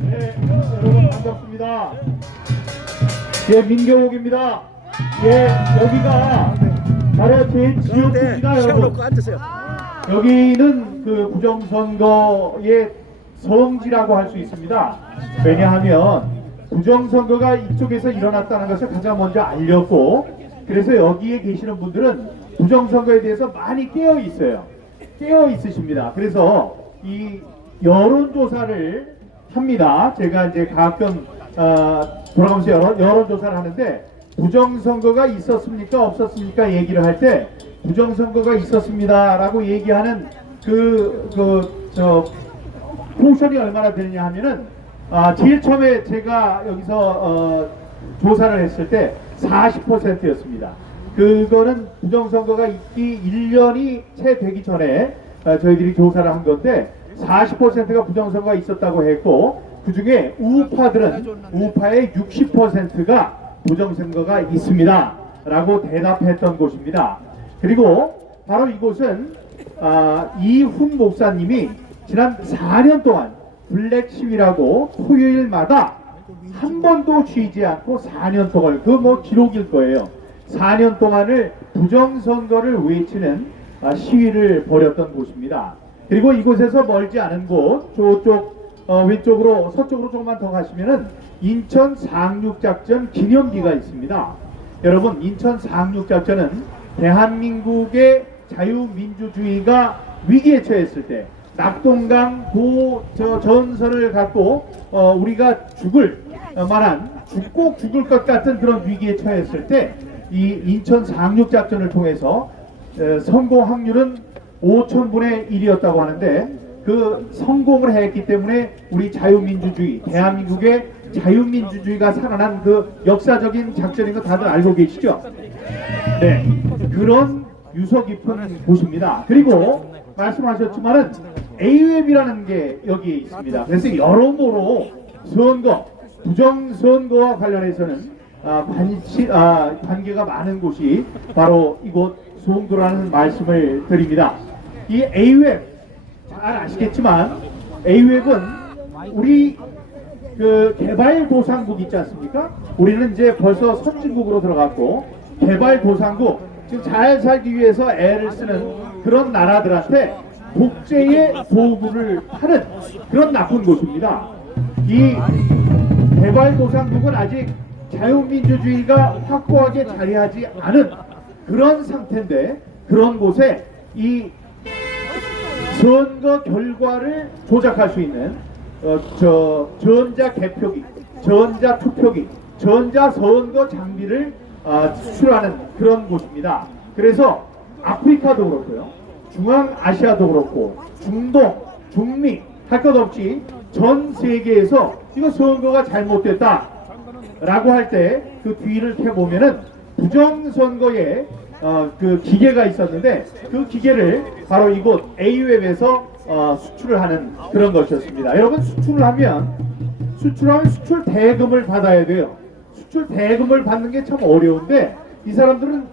네, 여러분 반갑습니다. 예, 민경욱입니다. 예, 여기가 바로 제 지역입니다, 여러분. 앉으세요. 여기는 그 부정선거의 성지라고 할 수 있습니다. 왜냐하면 부정선거가 이쪽에서 일어났다는 것을 가장 먼저 알렸고, 그래서 여기에 계시는 분들은 부정선거에 대해서 많이 깨어 있어요. 깨어 있으십니다. 그래서 이 여론조사를 합니다. 제가 이제 가끔 돌아가면서 여론조사를 하는데, 부정선거가 있었습니까 없었습니까 얘기를 할 때 부정선거가 있었습니다라고 얘기하는 포션이 얼마나 되느냐 하면은 제일 처음에 제가 여기서 조사를 했을 때 40%였습니다. 그거는 부정선거가 있기 1년이 채 되기 전에 저희들이 조사를 한 건데 40%가 부정선거가 있었다고 했고, 그 중에 우파의 60%가 부정선거가 있습니다 라고 대답했던 곳입니다. 그리고 바로 이곳은 이훈 목사님이 지난 4년 동안 블랙 시위라고 토요일마다 한 번도 쉬지 않고 4년 동안, 그 뭐 기록일 거예요. 4년 동안을 부정선거를 외치는 시위를 벌였던 곳입니다. 그리고 이곳에서 멀지 않은 곳, 저쪽 왼쪽으로 서쪽으로 조금만 더 가시면은 인천 상륙작전 기념비가 있습니다. 여러분, 인천 상륙작전은 대한민국의 자유민주주의가 위기에 처했을 때 낙동강 전선을 갖고 우리가 죽을 만한 꼭 죽을 것 같은 그런 위기에 처했을 때 이 인천 상륙작전을 통해서 성공 확률은 5,000분의 1이었다고 하는데, 그 성공을 했기 때문에 우리 자유민주주의, 대한민국의 자유민주주의가 살아난 그 역사적인 작전인 거 다들 알고 계시죠? 네, 그런 유서 깊은 곳입니다. 그리고 말씀하셨지만은 AWeb이라는 게 여기 있습니다. 그래서 여러모로 선거, 부정선거와 관련해서는 관계가 많은 곳이 바로 이곳 송도라는 말씀을 드립니다. 이 AWeb 잘 아시겠지만, AWeb은 우리 그 개발도상국 있지 않습니까? 우리는 이제 벌써 선진국으로 들어갔고, 개발도상국, 지금 잘 살기 위해서 애를 쓰는 그런 나라들한테 독재의 도구를 파는 그런 나쁜 곳입니다. 이 개발도상국은 아직 자유민주주의가 확고하게 자리하지 않은 그런 상태인데, 그런 곳에 이 선거 결과를 조작할 수 있는 전자개표기, 전자투표기, 전자선거 장비를 수출하는 그런 곳입니다. 그래서 아프리카도 그렇고요, 중앙아시아도 그렇고, 중동, 중미 할 것 없이 전 세계에서 이거 선거가 잘못됐다 라고 할 때 그 뒤를 펴보면은 부정선거에 그 기계가 있었는데, 그 기계를 바로 이곳 AWeb에서 수출을 하는 그런 것이었습니다. 여러분, 수출하면 수출 대금을 받아야 돼요. 수출 대금을 받는 게 참 어려운데, 이 사람들은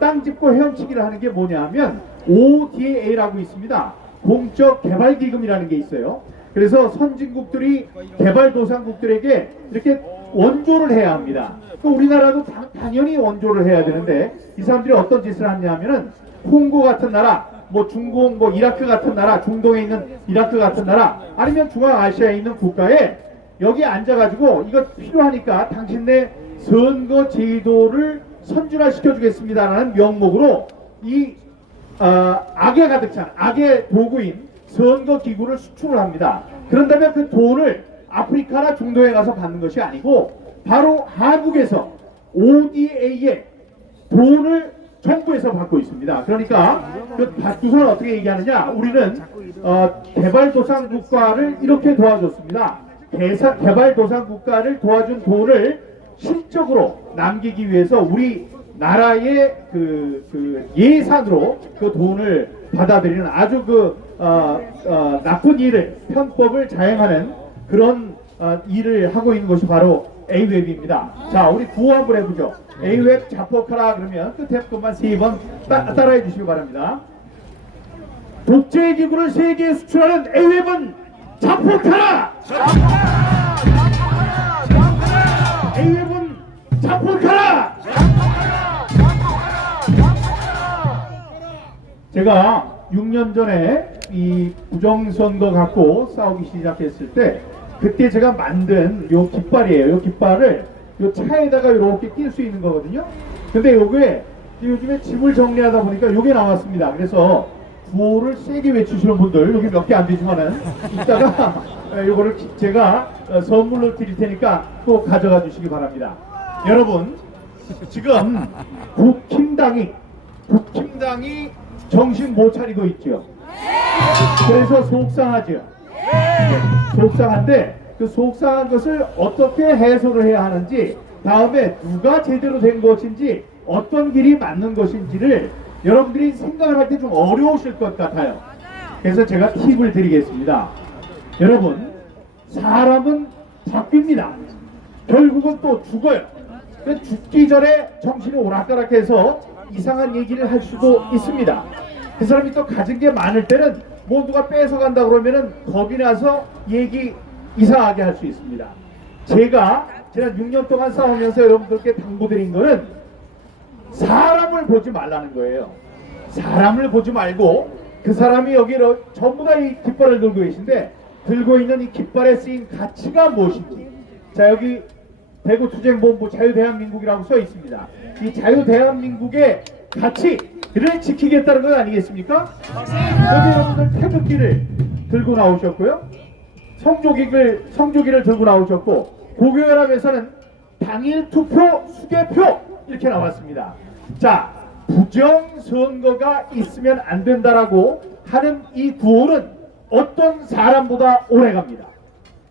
땅 짚고 헤엄치기를 하는 게 뭐냐면 ODA라고 있습니다. 공적 개발 기금이라는 게 있어요. 그래서 선진국들이 개발도상국들에게 이렇게 원조를 해야 합니다. 우리나라도 당연히 원조를 해야 되는데, 이 사람들이 어떤 짓을 하냐면은 콩고 같은 나라, 뭐 중공, 뭐 이라크 같은 나라, 중동에 있는 이라크 같은 나라, 아니면 중앙아시아에 있는 국가에 여기 앉아가지고 이거 필요하니까 당신네 선거 제도를 선진화 시켜주겠습니다라는 명목으로 이 악에 가득 찬 악의 도구인 선거 기구를 수출을 합니다. 그런다면 그 돈을 아프리카나 중동에 가서 받는 것이 아니고 바로 한국에서 ODA에 돈을 정부에서 받고 있습니다. 그러니까 그 박주선은 어떻게 얘기하느냐, 우리는 개발도상 국가를 이렇게 도와줬습니다. 개발도상 국가를 도와준 돈을 실적으로 남기기 위해서 우리 나라의 그 예산으로 그 돈을 받아들이는 아주 나쁜 일을, 편법을 자행하는 그런 일을 하고 있는 것이 바로 AWeb입니다. 자, 우리 구호 한번 해보죠. AWeb 자폭하라 그러면 끝에 것만 3번 따라해 주시기 바랍니다. 독재기구를 세계에 수출하는 AWeb은 자폭하라! AF은 자폭하라! 제가 6년 전에 이 부정선거 갖고 싸우기 시작했을 때 그때 제가 만든 요 깃발이에요. 요 깃발을 요 차에다가 이렇게 낄 수 있는 거거든요. 근데 요게 요즘에 집을 정리하다 보니까 요게 나왔습니다. 그래서 구호를 세게 외치시는 분들 여기 몇 개 안 되지만은 이따가 요거를 제가 선물로 드릴 테니까 또 가져가 주시기 바랍니다. 여러분 지금 국힘당이 정신 못 차리고 있죠. 그래서 속상하죠. 속상한데 그 속상한 것을 어떻게 해소를 해야 하는지, 다음에 누가 제대로 된 것인지, 어떤 길이 맞는 것인지를 여러분들이 생각을 할 때 좀 어려우실 것 같아요. 그래서 제가 팁을 드리겠습니다. 여러분, 사람은 바뀝니다. 결국은 또 죽어요. 죽기 전에 정신이 오락가락해서 이상한 얘기를 할 수도 있습니다. 그 사람이 또 가진 게 많을 때는 뭐 누가 뺏어간다 그러면은 겁이 나서 얘기 이상하게 할 수 있습니다. 제가 지난 6년 동안 싸우면서 여러분들께 당부드린 거는 사람을 보지 말라는 거예요. 사람을 보지 말고 그 사람이 여기 전부 다 이 깃발을 들고 계신데 들고 있는 이 깃발에 쓰인 가치가 무엇인지. 자, 여기 대구투쟁본부 자유대한민국이라고 써 있습니다. 이 자유대한민국의 가치를 지키겠다는 것 아니겠습니까? 여기 여러분들 태극기를 들고 나오셨고요. 성조기를 들고 나오셨고, 고교연합에서는 당일 투표 수개표 이렇게 나왔습니다. 자, 부정선거가 있으면 안 된다라고 하는 이 구호는 어떤 사람보다 오래갑니다.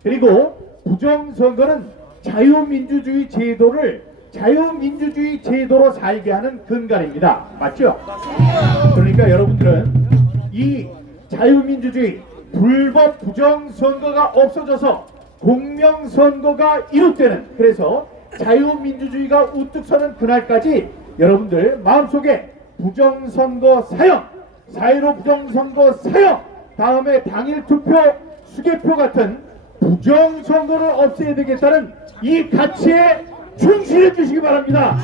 그리고 부정선거는 자유민주주의 제도로 살게 하는 근간입니다. 맞죠? 그러니까 여러분들은 이 자유민주주의, 불법 부정선거가 없어져서 공명선거가 이룩되는, 그래서 자유민주주의가 우뚝 서는 그날까지 여러분들 마음속에 부정선거 사형, 4.15 부정선거 사형, 다음에 당일 투표 수개표 같은 부정선거를 없애야 되겠다는 이 가치에 충실해 주시기 바랍니다.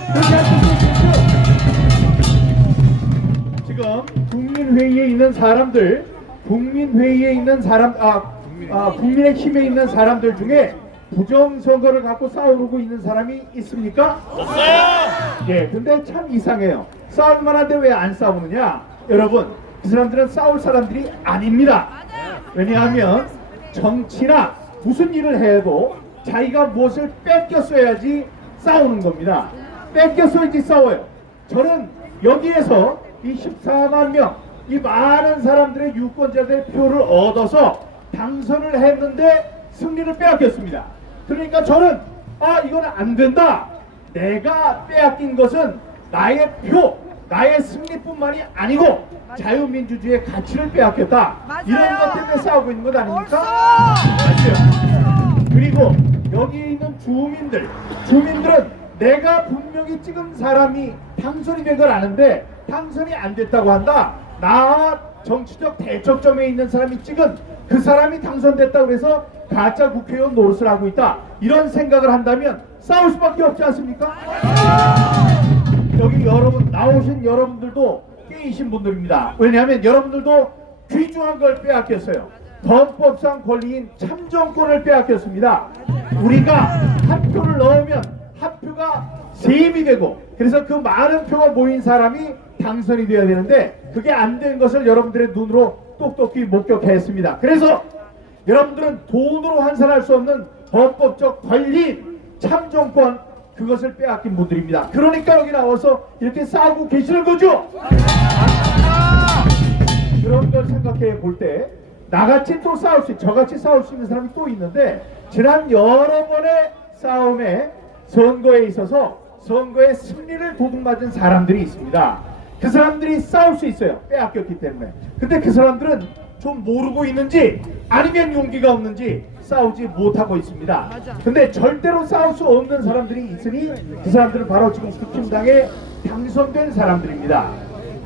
지금 국민회의에 있는 사람들, 국민의힘에 있는 사람들 중에 부정선거를 갖고 싸우고 있는 사람이 있습니까? 없어요! 예, 근데 참 이상해요. 싸울 만한데 왜 안 싸우느냐? 여러분, 그 사람들은 싸울 사람들이 아닙니다. 왜냐하면 정치나 무슨 일을 해도 자기가 무엇을 뺏겼어야지 싸우는 겁니다. 뺏겼어야지 싸워요. 저는 여기에서 이 14만 명, 이 많은 사람들의 유권자들의 표를 얻어서 당선을 했는데 승리를 빼앗겼습니다. 그러니까 저는 이건 안 된다. 내가 빼앗긴 것은 나의 표, 나의 승리뿐만이 아니고 자유민주주의의 가치를 빼앗겼다. 맞아요. 이런 것 때문에 싸우고 있는 것 아닙니까? 맞죠? 그리고 여기 있는 주민들은 내가 분명히 찍은 사람이 당선이 된 걸 아는데 당선이 안 됐다고 한다. 나 정치적 대척점에 있는 사람이 찍은 그 사람이 당선됐다고 해서 가짜 국회의원 노릇을 하고 있다. 이런 생각을 한다면 싸울 수밖에 없지 않습니까? 여기 나오신 여러분들도 깨이신 분들입니다. 왜냐하면 여러분들도 귀중한 걸 빼앗겼어요. 헌법상 권리인 참정권을 빼앗겼습니다. 우리가 한 표를 넣으면 한 표가 세임이 되고, 그래서 그 많은 표가 모인 사람이 당선이 되어야 되는데 그게 안 된 것을 여러분들의 눈으로 똑똑히 목격했습니다. 그래서 여러분들은 돈으로 환산할 수 없는 헌법적 권리, 참정권, 그것을 빼앗긴 분들입니다. 그러니까 여기 나와서 이렇게 싸우고 계시는 거죠. 그런 걸 생각해 볼 때 나같이 또 저같이 싸울 수 있는 사람이 또 있는데, 지난 여러 번의 싸움에 선거에 있어서 선거의 승리를 도둑맞은 사람들이 있습니다. 그 사람들이 싸울 수 있어요. 빼앗겼기 때문에. 근데 그 사람들은 좀 모르고 있는지 아니면 용기가 없는지 싸우지 못하고 있습니다. 근데 절대로 싸울 수 없는 사람들이 있으니 그 사람들은 바로 지금 국힘당에 당선된 사람들입니다.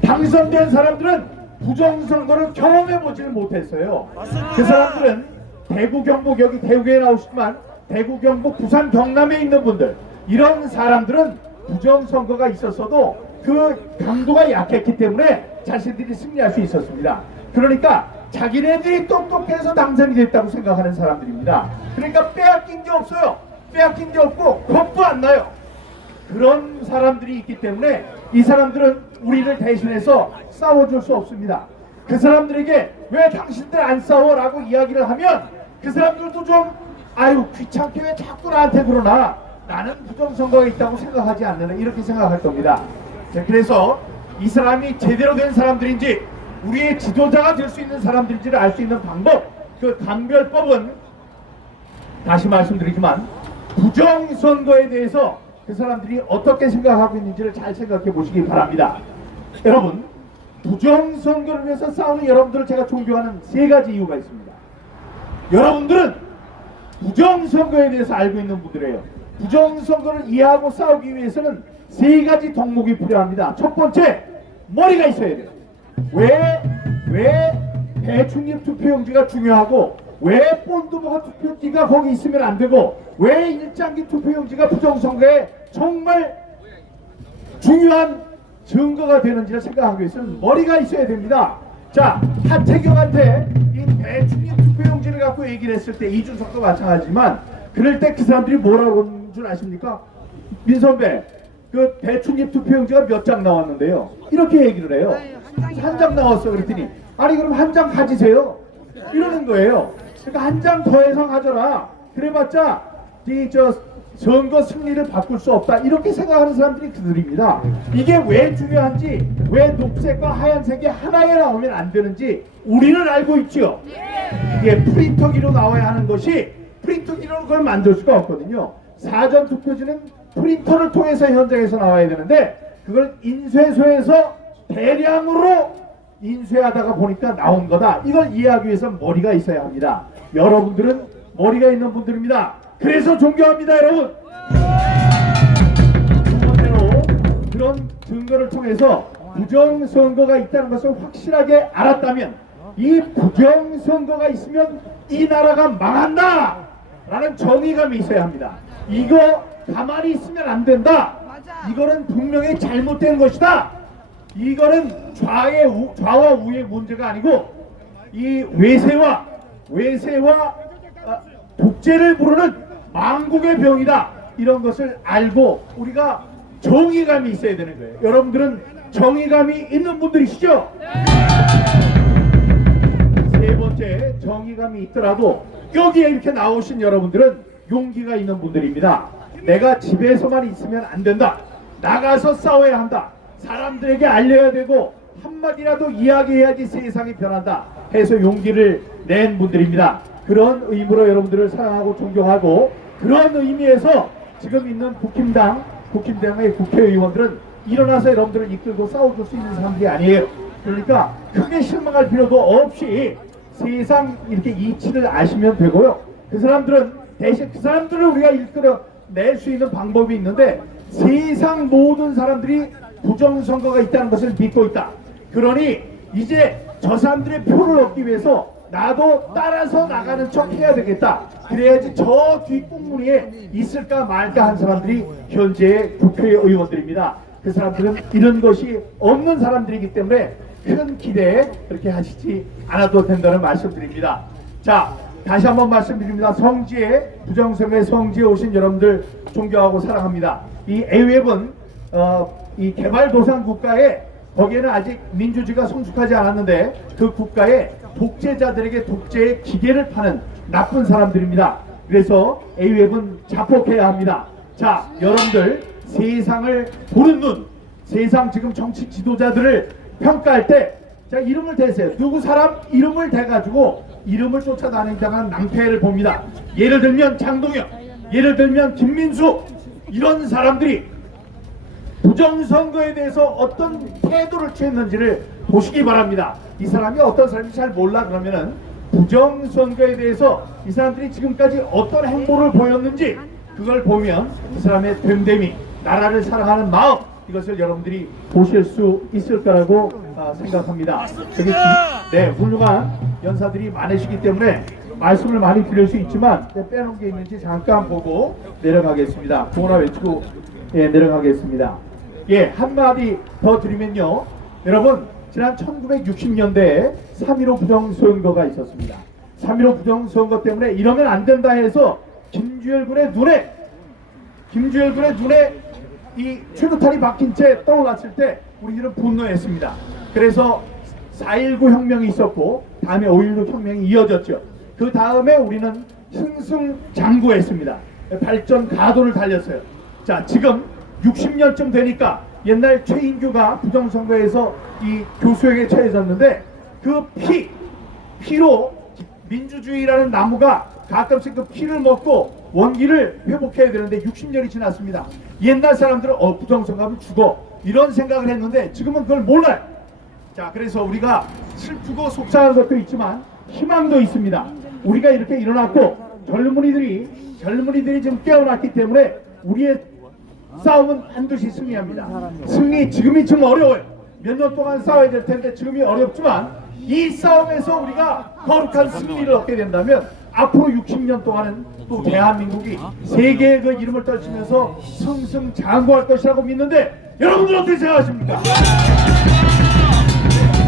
당선된 사람들은 부정선거를 경험해보지는 못했어요. 그 사람들은 대구 경북 여기 대구에 나오시지만 대구 경북 부산 경남에 있는 분들 이런 사람들은 부정선거가 있었어도 그 강도가 약했기 때문에 자신들이 승리할 수 있었습니다. 그러니까 자기네들이 똑똑해서 당선이 됐다고 생각하는 사람들입니다. 그러니까 빼앗긴 게 없어요. 빼앗긴 게 없고 겁도 안 나요. 그런 사람들이 있기 때문에 이 사람들은 우리를 대신해서 싸워줄 수 없습니다. 그 사람들에게 왜 당신들 안 싸워? 라고 이야기를 하면 그 사람들도 좀 아유 귀찮게 왜 자꾸 나한테 그러나 나는 부정선거가 있다고 생각하지 않느냐 이렇게 생각할 겁니다. 자, 그래서 이 사람이 제대로 된 사람들인지 우리의 지도자가 될 수 있는 사람들인지를 알 수 있는 방법 그 감별법은 다시 말씀드리지만 부정선거에 대해서 그 사람들이 어떻게 생각하고 있는지를 잘 생각해 보시기 바랍니다. 여러분 부정선거를 위해서 싸우는 여러분들을 제가 존경하는 세 가지 이유가 있습니다. 여러분들은 부정선거에 대해서 알고 있는 분들이에요. 부정선거를 이해하고 싸우기 위해서는 세 가지 덕목이 필요합니다. 첫 번째, 머리가 있어야 돼요. 왜 대충립 투표용지가 중요하고 왜 본드버거 투표지가 거기 있으면 안 되고 왜 일장기 투표용지가 부정선거에 정말 중요한 증거가 되는지를 생각하기 위해서는 머리가 있어야 됩니다. 자, 하태경한테 이 대충립 투표용지를 갖고 얘기를 했을 때 이준석도 마찬가지지만 그럴 때 그 사람들이 뭐라고 하는 줄 아십니까? 민선배 그 대충립 투표용지가 몇 장 나왔는데요 이렇게 얘기를 해요. 한 장 나왔어. 그랬더니 아니 그럼 한 장 가지세요 이러는 거예요. 그러니까 한 장 더해서 가져라. 그래봤자 이 선거 승리를 바꿀 수 없다 이렇게 생각하는 사람들이 그들입니다. 이게 왜 중요한지 왜 녹색과 하얀색이 하나에 나오면 안 되는지 우리는 알고 있죠. 이게 프린터기로 나와야 하는 것이 프린터기로 그걸 만들 수가 없거든요. 사전투표지는 프린터를 통해서 현장에서 나와야 되는데 그걸 인쇄소에서 대량으로 인쇄하다가 보니까 나온 거다. 이걸 이해하기 위해서 머리가 있어야 합니다. 여러분들은 머리가 있는 분들입니다. 그래서 존경합니다, 여러분. 두 번째로 그런 증거를 통해서 부정선거가 있다는 것을 확실하게 알았다면 이 부정선거가 있으면 이 나라가 망한다 라는 정의감이 있어야 합니다. 이거 가만히 있으면 안 된다. 이거는 분명히 잘못된 것이다. 이거는 좌와 우의 문제가 아니고 이 외세와 독재를 부르는 망국의 병이다. 이런 것을 알고 우리가 정의감이 있어야 되는 거예요. 여러분들은 정의감이 있는 분들이시죠? 세 번째, 정의감이 있더라도 여기에 이렇게 나오신 여러분들은 용기가 있는 분들입니다. 내가 집에서만 있으면 안 된다. 나가서 싸워야 한다. 사람들에게 알려야 되고 한마디라도 이야기해야지 세상이 변한다 해서 용기를 낸 분들입니다. 그런 의무로 여러분들을 사랑하고 존경하고 그런 의미에서 지금 있는 국힘당의 국회의원들은 일어나서 여러분들을 이끌고 싸워줄 수 있는 사람들이 아니에요. 그러니까 크게 실망할 필요도 없이 세상 이렇게 이치를 아시면 되고요. 그 사람들은 대신 그 사람들을 우리가 이끌어낼 수 있는 방법이 있는데 세상 모든 사람들이 부정선거가 있다는 것을 믿고 있다. 그러니 이제 저 사람들의 표를 얻기 위해서 나도 따라서 나가는 척 해야 되겠다. 그래야지 저 뒷공무니에 있을까 말까 한 사람들이 현재의 국회의원들입니다. 그 사람들은 이런 것이 없는 사람들이기 때문에 큰 기대 그렇게 하시지 않아도 된다는 말씀드립니다. 자, 다시 한번 말씀드립니다. 성지에 부정선거의 성지에 오신 여러분들 존경하고 사랑합니다. 이 AWEB은 이 개발도상 국가에 거기에는 아직 민주주의가 성숙하지 않았는데 그 국가에 독재자들에게 독재의 기계를 파는 나쁜 사람들입니다. 그래서 AWEB은 자폭해야 합니다. 자, 여러분들 세상을 보는 눈, 세상 지금 정치 지도자들을 평가할 때 자, 이름을 대세요. 누구 사람 이름을 대가지고 이름을 쫓아다니다가 낭패를 봅니다. 예를 들면 장동혁, 예를 들면 김민수 이런 사람들이 부정선거에 대해서 어떤 태도를 취했는지를 보시기 바랍니다. 이 사람이 어떤 사람인지 잘 몰라 그러면은 부정선거에 대해서 이 사람들이 지금까지 어떤 행보를 보였는지 그걸 보면 이 사람의 됨됨이 나라를 사랑하는 마음 이것을 여러분들이 보실 수 있을 거라고 생각합니다. 네, 훌륭한 연사들이 많으시기 때문에 말씀을 많이 드릴 수 있지만 빼놓은 게 있는지 잠깐 보고 내려가겠습니다. 구호나 외치고 내려가겠습니다. 한마디 더 드리면요. 여러분, 지난 1960년대에 3.15 부정선거가 있었습니다. 3.15 부정선거 때문에 이러면 안 된다 해서 김주열 군의 눈에 이 최루탄이 박힌 채 떠올랐을 때 우리들은 분노했습니다. 그래서 4.19 혁명이 있었고 다음에 5.16 혁명이 이어졌죠. 그 다음에 우리는 승승장구했습니다. 발전 가도를 달렸어요. 자, 지금 60년쯤 되니까 옛날 최인규가 부정선거에서 이 교수에게 처해졌는데 그 피로 민주주의라는 나무가 가끔씩 그 피를 먹고 원기를 회복해야 되는데 60년이 지났습니다. 옛날 사람들은 부정선거하면 죽어 이런 생각을 했는데 지금은 그걸 몰라요. 자, 그래서 우리가 슬프고 속상한 것도 있지만 희망도 있습니다. 우리가 이렇게 일어났고 젊은이들이 지금 깨어났기 때문에 우리의 싸움은 반드시 승리합니다. 지금이 좀 어려워요. 몇 년 동안 싸워야 될 텐데 지금이 어렵지만 이 싸움에서 우리가 거룩한 승리를 얻게 된다면 앞으로 60년 동안은 또 대한민국이 세계의 그 이름을 떨치면서 승승장구할 것이라고 믿는데 여러분들 어떻게 생각하십니까?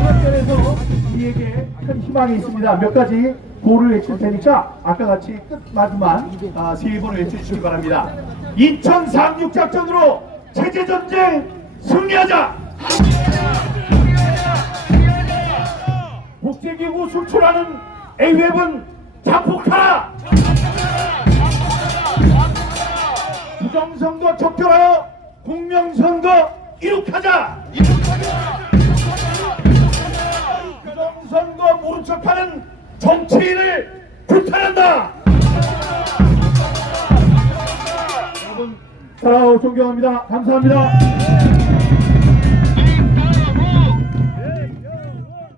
그런 면에서 우리에게 큰 희망이 있습니다. 몇 가지 구호를 외칠 테니까 아까 같이 끝마디만 3번을 외쳐주시기 바랍니다. 인천 상륙작전으로 체제전쟁 승리하자! 국제기구 수출하는 A웹은 자폭하라! 부정선거 척결하여 공명선거 이룩하자! 부정선거 모른 척하는 정치인을 규탄한다! 여러분 사랑하고 존경합니다. 감사합니다.